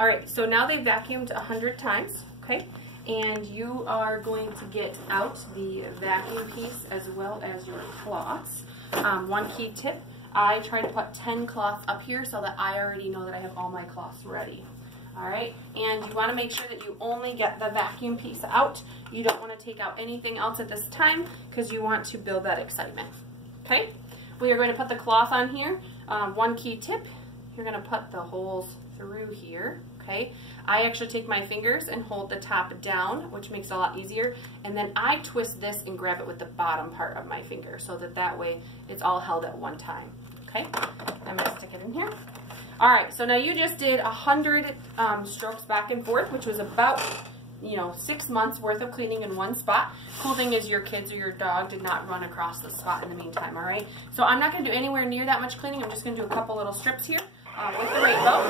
All right, so now they've vacuumed 100 times, okay? And you are going to get out the vacuum piece as well as your cloths. One key tip, I try to put 10 cloths up here so that I already know that I have all my cloths ready. All right, and you want to make sure that you only get the vacuum piece out. You don't want to take out anything else at this time because you want to build that excitement. Okay, we are going to put the cloth on here. One key tip, you're going to put the holes through here. Okay, I actually take my fingers and hold the top down, which makes it a lot easier, and then I twist this and grab it with the bottom part of my finger so that way it's all held at one time. Okay, I'm going to stick it in here. All right, so now you just did 100 strokes back and forth, which was about, 6 months worth of cleaning in one spot. Cool thing is your kids or your dog did not run across the spot in the meantime, all right? So I'm not going to do anywhere near that much cleaning. I'm just going to do a couple little strips here with the rainbow.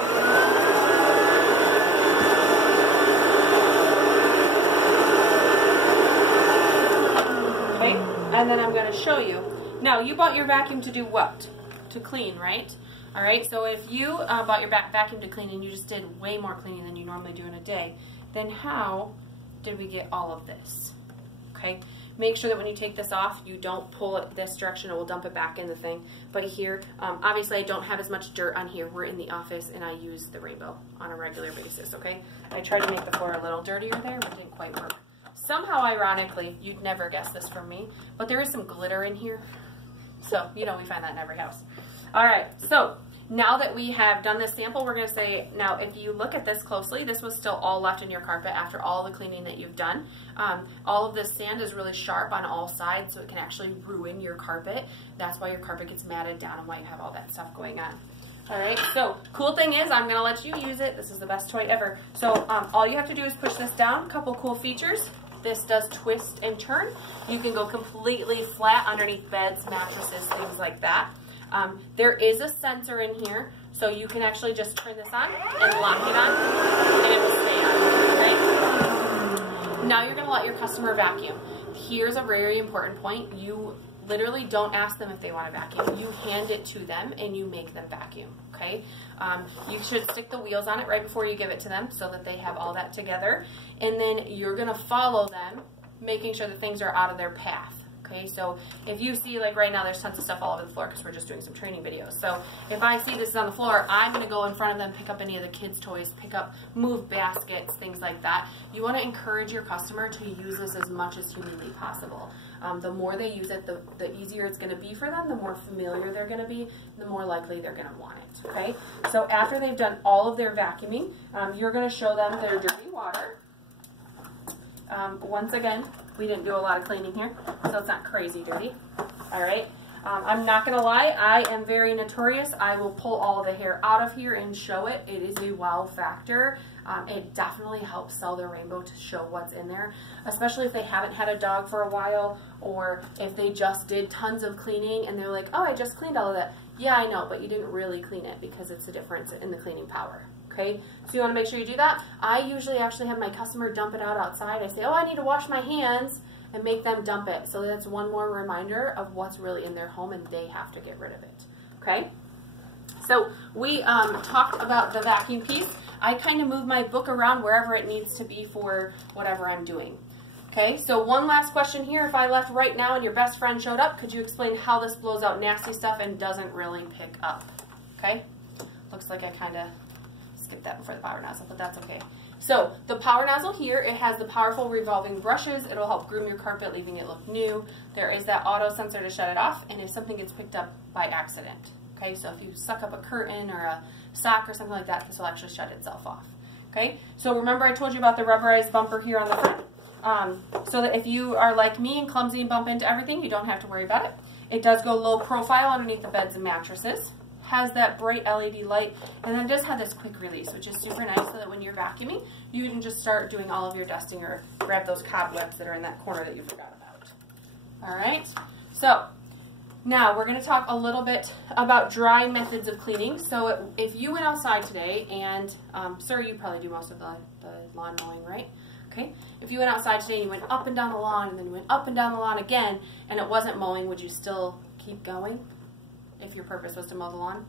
Okay, and then I'm going to show you. Now, you bought your vacuum to do what? To clean, right? All right, so if you bought your vacuum to clean and you just did way more cleaning than you normally do in a day, then how did we get all of this? Okay, make sure that when you take this off, you don't pull it this direction, it will dump it back in the thing. But here, obviously I don't have as much dirt on here. We're in the office and I use the rainbow on a regular basis, okay? I tried to make the floor a little dirtier there, but it didn't quite work. Somehow, ironically, you'd never guess this from me, but there is some glitter in here. So, we find that in every house. All right, so now that we have done this sample, we're going to say, now if you look at this closely, this was still all left in your carpet after all the cleaning that you've done. All of this sand is really sharp on all sides, so it can actually ruin your carpet. That's why your carpet gets matted down and why you have all that stuff going on. All right, so cool thing is I'm going to let you use it. This is the best toy ever. So all you have to do is push this down. A couple cool features. This does twist and turn. You can go completely flat underneath beds, mattresses, things like that. There is a sensor in here, so you can actually just turn this on and lock it on, and it will stay on, okay? Now you're going to let your customer vacuum. Here's a very important point. You literally don't ask them if they want to vacuum. You hand it to them, and you make them vacuum, okay? You should stick the wheels on it right before you give it to them so that they have all that together, and then you're going to follow them, making sure that things are out of their path. Okay, so if you see, like right now, there's tons of stuff all over the floor because we're just doing some training videos. So if I see this is on the floor, I'm going to go in front of them, pick up any of the kids' toys, move baskets, things like that. You want to encourage your customer to use this as much as humanly possible. The more they use it, the easier it's going to be for them, the more familiar they're going to be, the more likely they're going to want it. Okay, so after they've done all of their vacuuming, you're going to show them their dirty water. Once again, we didn't do a lot of cleaning here, so it's not crazy dirty. All right. I'm not going to lie, I am very notorious. I will pull all the hair out of here and show it. It is a wow factor. It definitely helps sell their rainbow to show what's in there, especially if they haven't had a dog for a while, or if they just did tons of cleaning and they're like, oh, I just cleaned all of that. Yeah, I know, but you didn't really clean it because it's a difference in the cleaning power. Okay, so you want to make sure you do that. I usually actually have my customer dump it out outside. I say, oh, I need to wash my hands, and make them dump it. So that's one more reminder of what's really in their home, and they have to get rid of it. Okay, so we talked about the vacuum piece. I kind of move my book around wherever it needs to be for whatever I'm doing. Okay, so one last question here. If I left right now and your best friend showed up, could you explain how this blows out nasty stuff and doesn't really pick up? Okay, looks like I kind of skipped that before the power nozzle, but that's okay. So the power nozzle here, it has the powerful revolving brushes. It'll help groom your carpet, leaving it look new. There is that auto sensor to shut it off, and if something gets picked up by accident. Okay, so if you suck up a curtain or a sock or something like that, this will actually shut itself off. Okay, so remember I told you about the rubberized bumper here on the front? So that if you are like me and clumsy and bump into everything, you don't have to worry about it. It does go low profile underneath the beds and mattresses. Has that bright LED light, and then it does have this quick release, which is super nice so that when you're vacuuming, you can just start doing all of your dusting or grab those cobwebs that are in that corner that you forgot about. All right, so now we're going to talk a little bit about dry methods of cleaning. So if you went outside today, and sir, you probably do most of the lawn mowing, right? Okay, if you went outside today and you went up and down the lawn, and then you went up and down the lawn again, and it wasn't mowing, would you still keep going? If your purpose was to mow the lawn?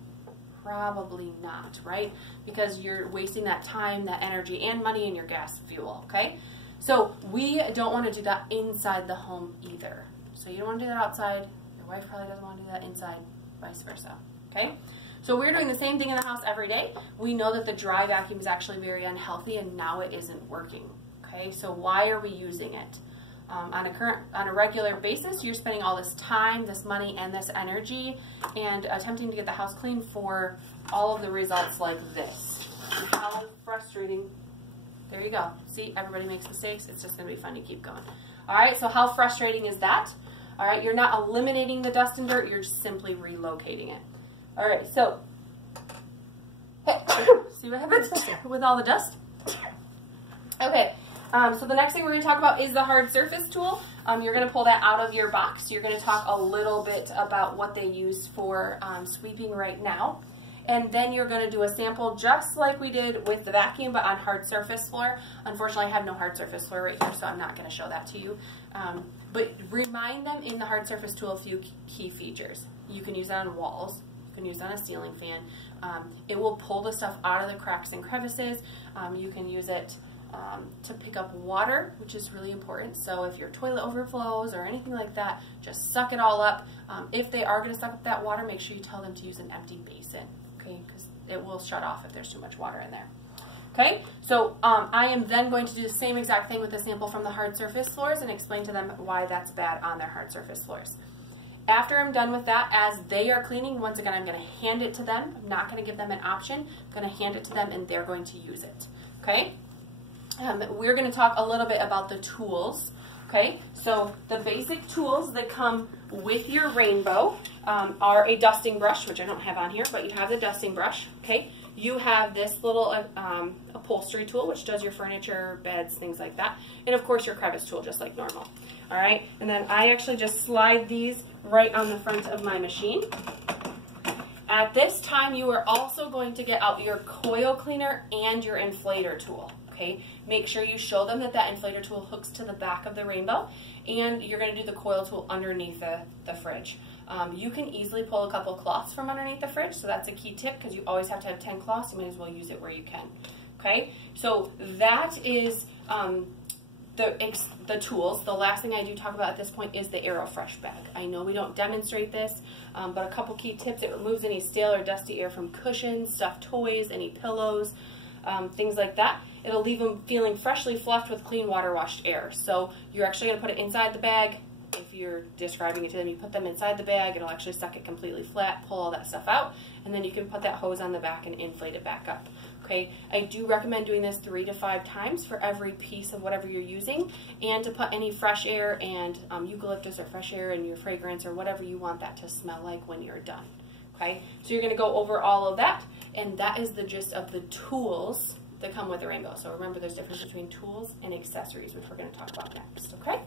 Probably not, right? Because you're wasting that time, that energy, and money in your gas fuel, okay? So we don't want to do that inside the home either. So you don't want to do that outside. Your wife probably doesn't want to do that inside, vice versa, okay? So we're doing the same thing in the house every day. We know that the dry vacuum is actually very unhealthy, and now it isn't working, okay? So why are we using it? On a regular basis, you're spending all this time, this money, and this energy, and attempting to get the house clean for all of the results like this. And how frustrating. There you go. See, everybody makes mistakes. It's just going to be fun to keep going. All right, so how frustrating is that? All right, you're not eliminating the dust and dirt. You're just simply relocating it. All right, so see what happens with all the dust? Okay. So the next thing we're going to talk about is the hard surface tool. You're going to pull that out of your box. You're going to talk a little bit about what they use for sweeping right now. And then you're going to do a sample just like we did with the vacuum, but on hard surface floor. Unfortunately, I have no hard surface floor right here, so I'm not going to show that to you. But remind them in the hard surface tool a few key features. You can use it on walls. You can use it on a ceiling fan. It will pull the stuff out of the cracks and crevices. You can use it to pick up water, which is really important. So if your toilet overflows or anything like that, just suck it all up. If they are going to suck up that water, make sure you tell them to use an empty basin, okay? Because it will shut off if there's too much water in there. Okay, so I am then going to do the same exact thing with the sample from the hard surface floors and explain to them why that's bad on their hard surface floors. After I'm done with that, as they are cleaning, once again, I'm going to hand it to them. I'm not going to give them an option. I'm going to hand it to them and they're going to use it, okay? We're going to talk a little bit about the tools, okay? So the basic tools that come with your rainbow are a dusting brush, which I don't have on here, but you have the dusting brush, okay? You have this little upholstery tool, which does your furniture, beds, things like that. And of course your crevice tool, just like normal, all right? And then I actually just slide these right on the front of my machine. At this time, you are also going to get out your coil cleaner and your inflator tool. Okay, make sure you show them that that inflator tool hooks to the back of the rainbow, and you're going to do the coil tool underneath the fridge. You can easily pull a couple cloths from underneath the fridge, so that's a key tip because you always have to have 10 cloths. You may as well use it where you can. Okay, so that is the tools. The last thing I do talk about at this point is the AeroFresh bag. I know we don't demonstrate this, but a couple key tips. It removes any stale or dusty air from cushions, stuffed toys, any pillows, things like that. It'll leave them feeling freshly fluffed with clean water washed air. So you're actually going to put it inside the bag. If you're describing it to them, you put them inside the bag. It'll actually suck it completely flat, pull all that stuff out, and then you can put that hose on the back and inflate it back up. Okay, I do recommend doing this 3 to 5 times for every piece of whatever you're using, and to put any fresh air and eucalyptus or fresh air in your fragrance or whatever you want that to smell like when you're done. Okay, so you're going to go over all of that, and that is the gist of the tools that come with the rainbow. So remember, there's a difference between tools and accessories, which we're going to talk about next, okay?